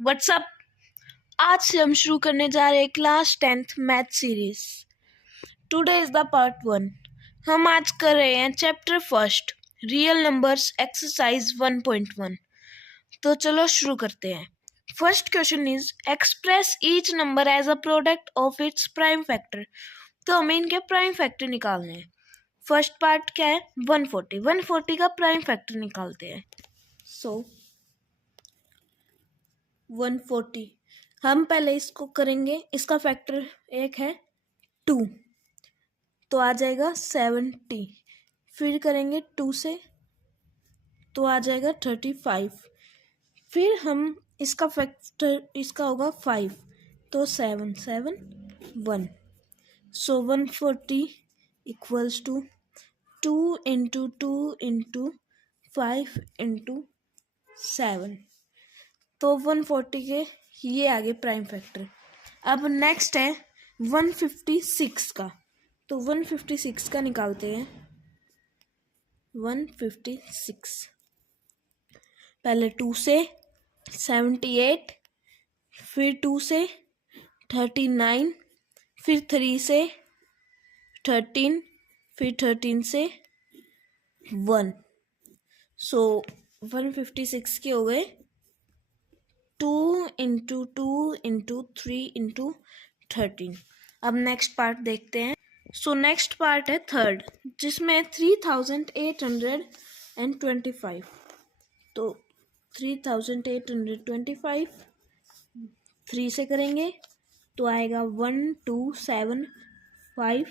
WhatsApp. आज से हम शुरू करने जा रहे हैं class 10th math series. Today is the part 1। हम आज कर रहे हैं chapter first, real numbers exercise 1.1। तो चलो शुरू करते हैं। First question is express each number as a product of its prime factor. तो हमें इनके प्राइम फैक्टर निकालने हैं। फर्स्ट पार्ट क्या है? 140 का प्राइम फैक्टर निकालते हैं। सो 140 हम पहले इसको करेंगे, इसका फैक्टर एक है 2, तो आ जाएगा 70। फिर करेंगे 2 से तो आ जाएगा 35। फिर हम इसका फैक्टर इसका होगा 5, तो 7 7 1। So 140 equals to 2 into 2 into 5 into 7। तो 140 के ये आगे प्राइम फैक्टर। अब नेक्स्ट है 156 का, तो 156 का निकालते हैं। 156 पहले 2 से 78, फिर 2 से 39, फिर 3 से 13, फिर 13 से 1। सो 156 के हो गए 2 इंटू 2 इंटू 3 इंटू 13। अब नेक्स्ट पार्ट देखते हैं। सो नेक्स्ट पार्ट है थर्ड, जिसमें 3825। तो 3825 3 से करेंगे तो आएगा 1275।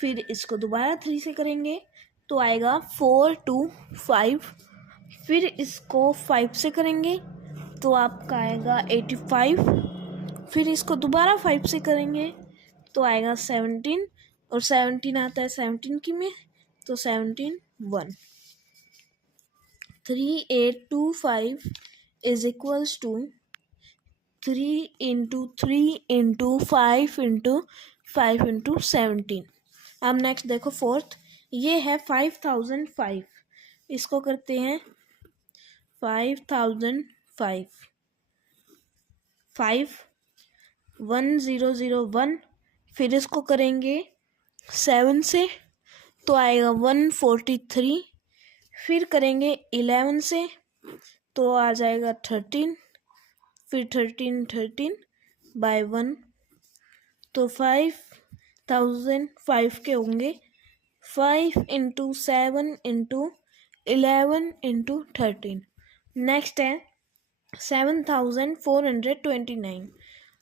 फिर इसको दोबारा 3 से करेंगे तो आएगा 425। फिर इसको 5 से करेंगे तो आपका आएगा 85। फिर इसको दोबारा 5 से करेंगे तो आएगा 17, और 17 आता है 17 की में, तो 17 1। 3825 is equals to 3 into 3 into 5 into 5 into 17। अब नेक्स्ट देखो फोर्थ, ये है 5005। इसको करते हैं 5005 1001। फिर इसको करेंगे 7 से तो आएगा 143। फिर करेंगे 11 से तो आ जाएगा 13। फिर 13 बाय 1, तो 5005 के होंगे 5 इंटू 7 इंटू 11 इंटू 13। नेक्स्ट है 7429।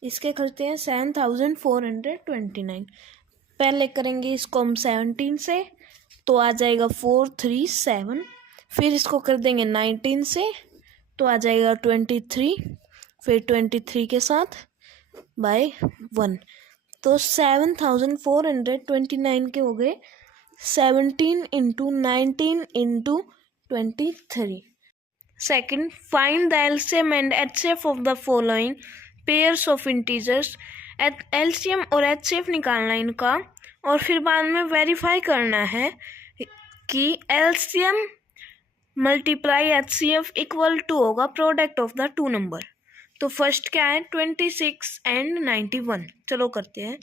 इसके करते हैं 7429। पहले करेंगे इसको हम 17 से तो आ जाएगा 437। फिर इसको कर देंगे 19 से तो आ जाएगा 23। फिर 23 के साथ बाय 1, तो 7429 के हो गए 17 into 19 into 23। Second, find the LCM and HCF of the following pairs of integers. LCM और HCF निकालना इनका, और फिर बाद में वेरीफाई करना है कि LCM multiply HCF equal to होगा product of the two number. तो फर्स्ट क्या है? 26 एंड 91। चलो करते हैं।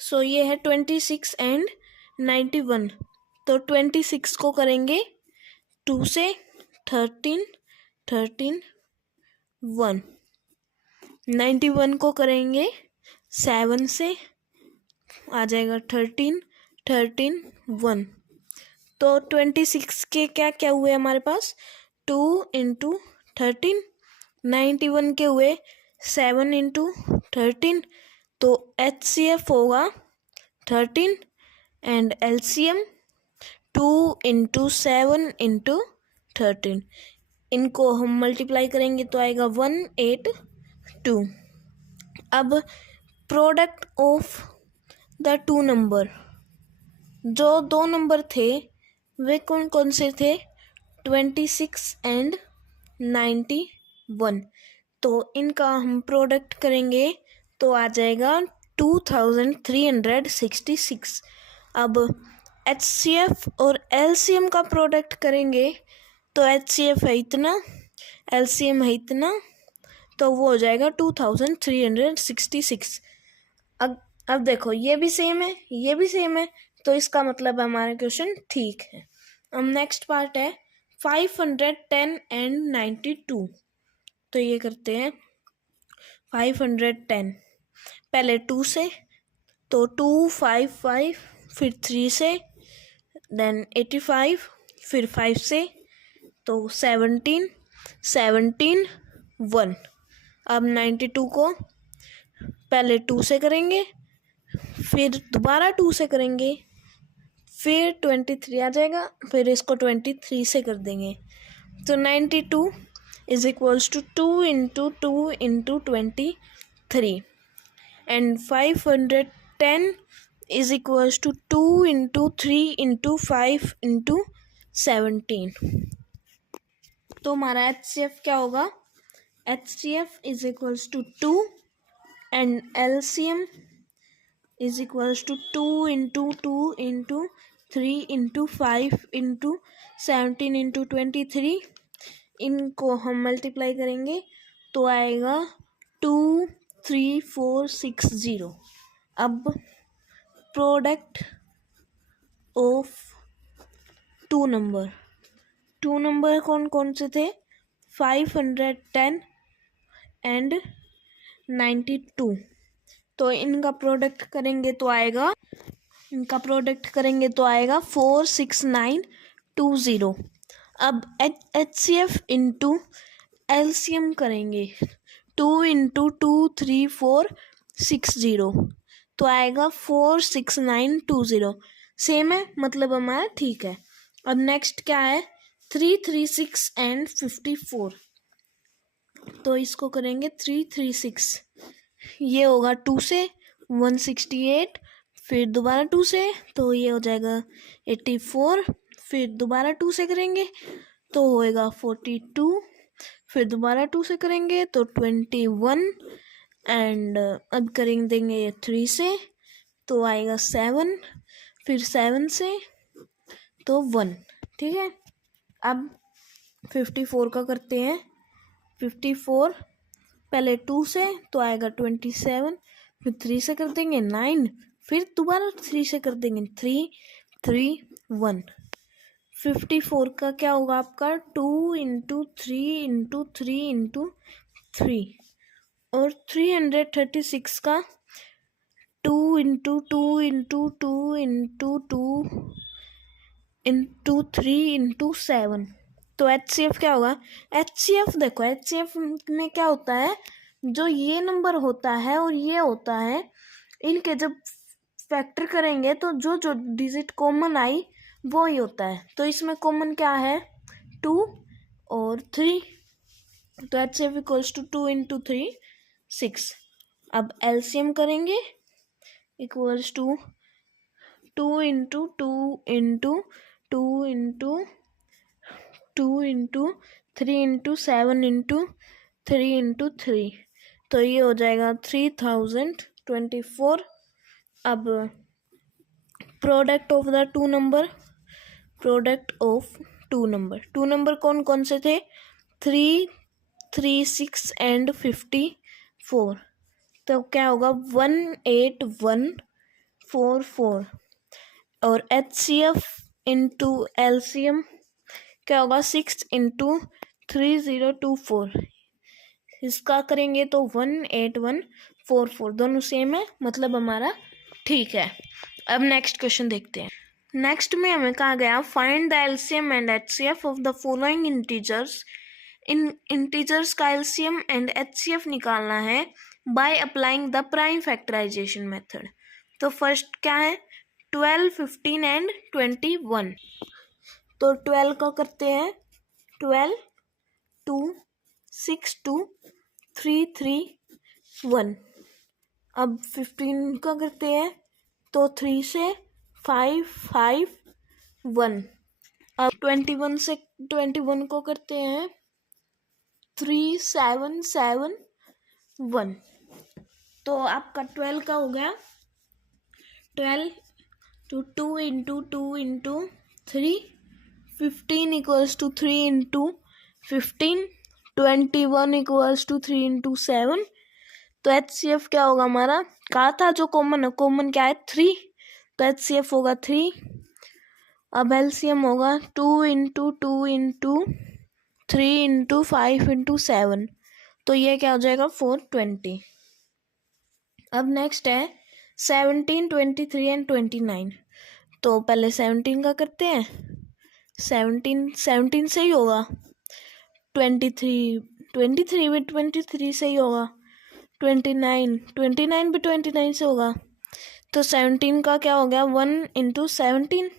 सो ये है 26 एंड 91। तो 26 को करेंगे 2 से 13 1। 91 को करेंगे 7 से, आ जाएगा 13 1। तो 26 के क्या क्या हुए हमारे पास? 2 इंटू 13। 91 के हुए 7 इंटू 13। तो HCF होगा 13 एंड LCM 2 इंटू 7 इंटू 13। इनको हम मल्टीप्लाई करेंगे तो आएगा 182। अब product of the two number, जो दो नंबर थे वे कौन कौन से थे? 26 एंड 91। तो इनका हम प्रोडक्ट करेंगे तो आ जाएगा 2366। अब HCF और LCM का प्रोडक्ट करेंगे तो HCF है इतना, LCM है इतना, तो वो हो जाएगा 2366। अब देखो ये भी सेम है, ये भी सेम है, तो इसका मतलब हमारा क्वेश्चन ठीक है। अब नेक्स्ट पार्ट है 510 एंड 92। तो ये करते हैं 510 पहले 2 से, तो 2 5 5, फिर 3 से, देन 85, फिर 5 से, तो 17 17 1। अब 92 को पहले 2 से करेंगे, फिर दोबारा 2 से करेंगे, फिर 23 आ जाएगा, फिर इसको 23 से कर देंगे। तो 92 is equals to 2 into 2 into 23 and 510 is equals to 2 into 3 into 5 into 17। तो हमारा HCF क्या होगा? HCF is equals to 2 and LCM is equals to 2 into 2 into 3 into 5 into 17 into 23। इनको हम मल्टीप्लाई करेंगे तो आएगा 23460। अब प्रोडक्ट ऑफ टू नंबर कौन कौन से थे? 510 एंड 92। तो इनका प्रोडक्ट करेंगे तो आएगा 46920। अब HCF इंटू LCM करेंगे 2 इंटू 2 3 4 60, तो आएगा 46920। सेम है, मतलब हमारा ठीक है। अब नेक्स्ट क्या है? 336 एंड 54। तो इसको करेंगे 336, ये होगा 2 से 168, फिर दोबारा 2 से, तो ये हो जाएगा 84, फिर दोबारा 2 से करेंगे तो होएगा 42, फिर दोबारा 2 से करेंगे तो 21 एंड अब करेंगे देंगे ये 3 से तो आएगा 7, फिर 7 से तो 1। ठीक है, अब 54 का करते हैं। 54 पहले 2 से तो आएगा 27, फिर 3 से कर देंगे 9, फिर दोबारा 3 से कर देंगे 3 3 1। 54 का क्या होगा आपका? 2 इंटू 3 इंटू 3 इंटू 3। और 336 का 2 into 2 into 2 into 2 into 3 into 7। तो HCF क्या होगा? HCF देखो, HCF में क्या होता है, जो ये नंबर होता है और ये होता है, इनके जब फैक्टर करेंगे तो जो जो डिजिट कॉमन आई वो ही होता है। तो इसमें कॉमन क्या है? 2 और 3। तो HCF इक्वल्स टू 2 इंटू 3 6। अब LCM करेंगे, equals to 2 into 2 into 2 into 2 into 3 into 7 into 3 into 3, तो ये हो जाएगा 3024। अब प्रोडक्ट ऑफ टू नंबर कौन कौन से थे? 3 36 एंड 54। तो क्या होगा? 18144। और HCF इंटू LCM क्या होगा? 6 इंटू 3024। इसका करेंगे तो 18144, दोनों सेम है, मतलब हमारा ठीक है। अब नेक्स्ट क्वेश्चन देखते हैं। नेक्स्ट में हमें कहा गया find the LCM and HCF of the following integers. इन इंटीजर्स का LCM एंड HCF निकालना है by applying the prime factorization method. तो फर्स्ट क्या है? 12 15 एंड 21। तो 12 का करते हैं 12 2 6 2 3 3 1। अब 15 का करते हैं तो 3 से 5 5 1। अब 21 से 21 को करते हैं 3 7 7 1। तो आपका 12 का हो गया 12 to 2 into 2 into 3, 15 equals to 3 into 15, 21 equals to 3 into 7। तो HCF क्या होगा हमारा, कहा था जो कॉमन है, कॉमन क्या है 3, तो HCF होगा 3। अब LCM होगा 2 इंटू 2 इंटू 3 इंटू 5 इंटू 7, तो ये क्या हो जाएगा 420। अब नेक्स्ट है 17, 23 एंड 29। तो पहले 17 का करते हैं, 17 से ही होगा, 23 भी 23 से ही होगा, 29 भी 29 से होगा। तो 17 का क्या हो गया 1 इंटू 17,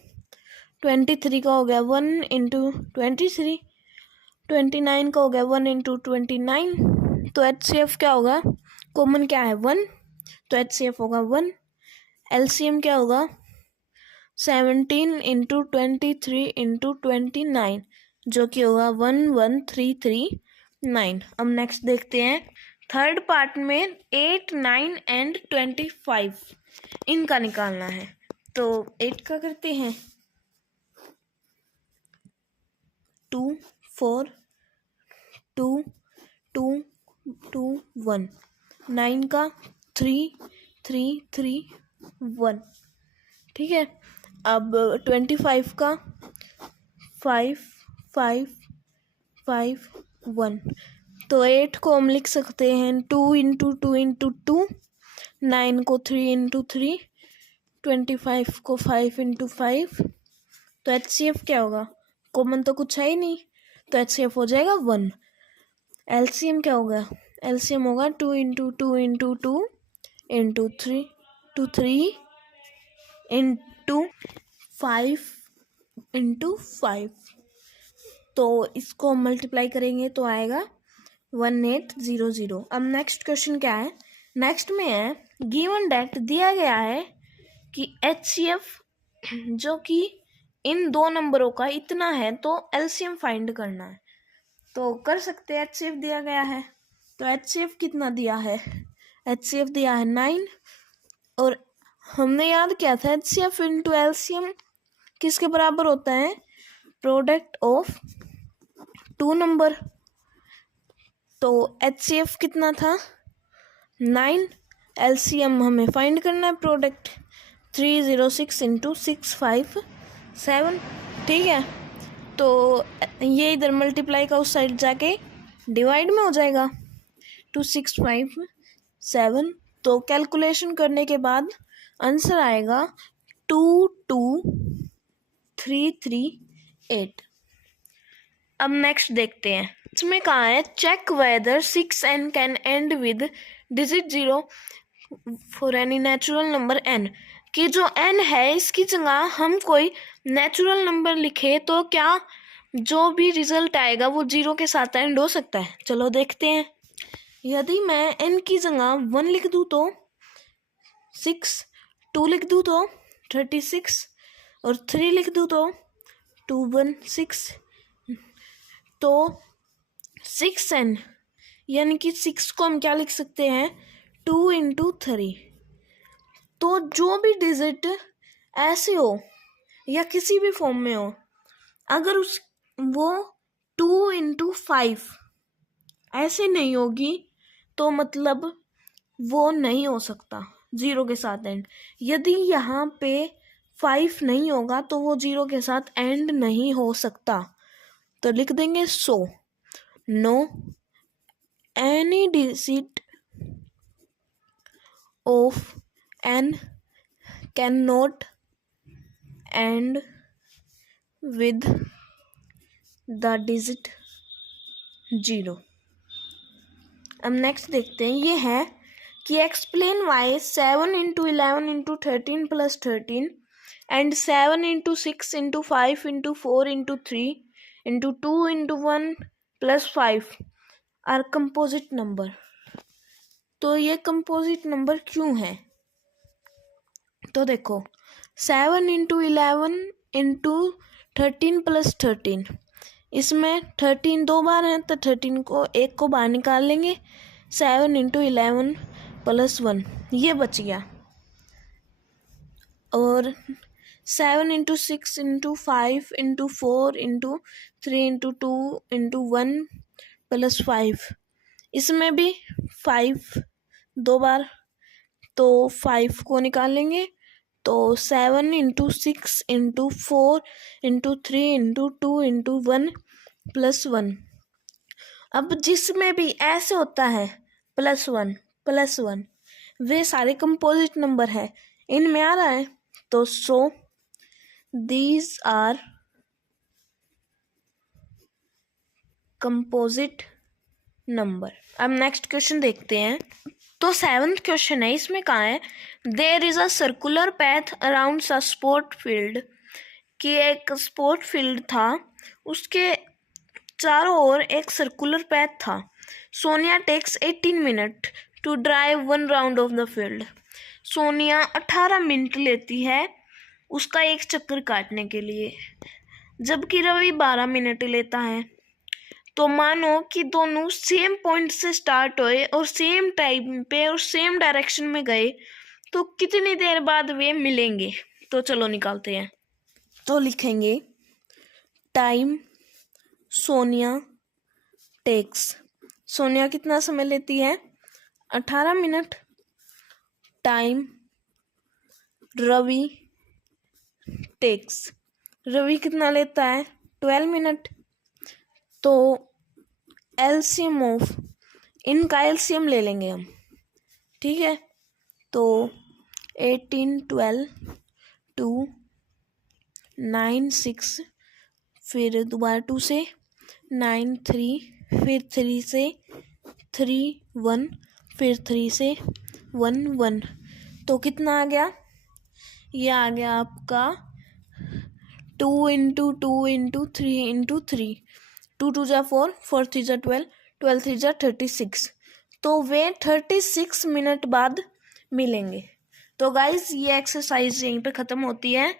23 का हो गया 1 इंटू 23, 29 का हो गया 1 इंटू 29। तो HCF क्या होगा, कॉमन क्या है 1, तो HCF होगा 1। LCM क्या होगा 17 इंटू 23 इंटू 29, जो कि होगा 11339। अब नेक्स्ट देखते हैं थर्ड पार्ट में 8, 9 एंड 25, इनका निकालना है। तो 8 का करते हैं 2 4 2 2 2 1, 9 का 3 3 3 1, ठीक है। अब 25 का 5 5 5 1, तो 8 को हम लिख सकते हैं 2 इंटू 2 इंटू 2, 9 को 3 इंटू 3, 25 को 5 इंटू 5। तो HCF क्या होगा, कॉमन तो कुछ है ही नहीं, तो HCF हो जाएगा 1। LCM क्या होगा, LCM होगा 2 into 2 into 2 into 3 into 5 into 5। तो इसको मल्टीप्लाई करेंगे तो आएगा 1800। अब नेक्स्ट क्वेश्चन क्या है, नेक्स्ट में है गिवन डेट दिया गया है कि HCF जो कि इन दो नंबरों का इतना है, तो LCM फाइंड करना है। तो कर सकते हैं, HCF दिया गया है, तो HCF कितना दिया है, HCF दिया है 9, और हमने याद किया था HCF इंटू LCM किसके बराबर होता है, प्रोडक्ट ऑफ 2 नंबर। तो HCF कितना था 9, LCM हमें फाइंड करना है प्रोडक्ट 306 इंटू 657, ठीक है। तो ये इधर मल्टीप्लाई का उस साइड जाके डिवाइड में हो जाएगा 2657। तो कैलकुलेशन करने के बाद आंसर आएगा 22338। अब नेक्स्ट देखते हैं, इसमें कहा है check whether 6n can end with digit 0 for any natural number n, कि जो n है इसकी जगह हम कोई नेचुरल नंबर लिखे तो क्या जो भी रिजल्ट आएगा वो 0 के साथ एंड हो सकता है। चलो देखते हैं, यदि मैं n की जगह 1 लिख दूँ तो 6, 2 लिख दूँ तो 36, और 3 लिख दूँ तो 216, तो 6n यानी कि 6 को हम क्या लिख सकते हैं 2 इंटू 3। तो जो भी डिजिट ऐसे हो या किसी भी फॉर्म में हो, अगर वो 2 इंटू 5 ऐसे नहीं होगी तो मतलब वो नहीं हो सकता 0 के साथ एंड। यदि यहाँ पे 5 नहीं होगा तो वो 0 के साथ एंड नहीं हो सकता। तो लिख देंगे so no any digit of n can not end with the digit 0। अब नेक्स्ट देखते हैं, ये है कि explain why 7 into 11 into 13 plus 13 and 7 into 6 into 5 into 4 into 3 into 2 into 1 plus 5 are composite number. तो ये कंपोजिट नंबर क्यों है, तो देखो 7 इंटू 11 इंटू 13 प्लस 13, इसमें 13 दो बार है तो 13 को एक को बाहर निकाल लेंगे, 7 इंटू 11 प्लस 1 ये बच गया, और 7 into 6 into 5 into 4 into 3 into 2 into 1 plus 5, इसमें भी 5 2 बार, तो 5 को निकालेंगे तो 7 × 6 × 4 × 3 × 2 × 1 + 1। अब जिसमें भी ऐसे होता है +1 वे सारे कंपोजिट नंबर है, इनमें आ रहा है तो so these are composite number. अब नेक्स्ट क्वेश्चन देखते हैं। तो 7th क्वेश्चन है, इसमें कहा है there is a circular path around a sport field, कि एक स्पोर्ट फील्ड था, उसके चारों ओर एक सर्कुलर पैथ था। Sonia takes 18 minute to drive 1 round of the field. Sonia 18 minute लेती है उसका एक चक्कर काटने के लिए, जबकि रवि 12 मिनट लेता है। तो मानो कि दोनों सेम पॉइंट से स्टार्ट हुए और सेम टाइम पे और सेम डायरेक्शन में गए, तो कितनी देर बाद वे मिलेंगे। तो चलो निकालते हैं। तो लिखेंगे टाइम सोनिया टेक्स, सोनिया कितना समय लेती है 18 minute, time Ravi takes, Ravi कितना लेता है 12 मिनट। तो एलसीएम ऑफ, इनका एलसीएम ले लेंगे हम, ठीक है। तो 18 12 2 9 6, फिर दोबारा 2 से 9 3, फिर 3 से 3 1, फिर 3 से 1 1। तो कितना आ गया, ये आ गया आपका 2 × 2 × 3 × 3, 2 2 जा 4, 4 3 जा 12, 12 3 जा 36। तो वे 36 मिनट बाद मिलेंगे। तो गाइज ये एक्सरसाइज यहीं पे ख़त्म होती है।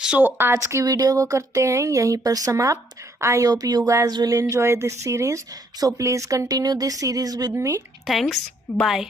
सो आज की वीडियो को करते हैं यहीं पर समाप्त। I hope you guys will enjoy this series, so please continue this series with me. Thanks, bye.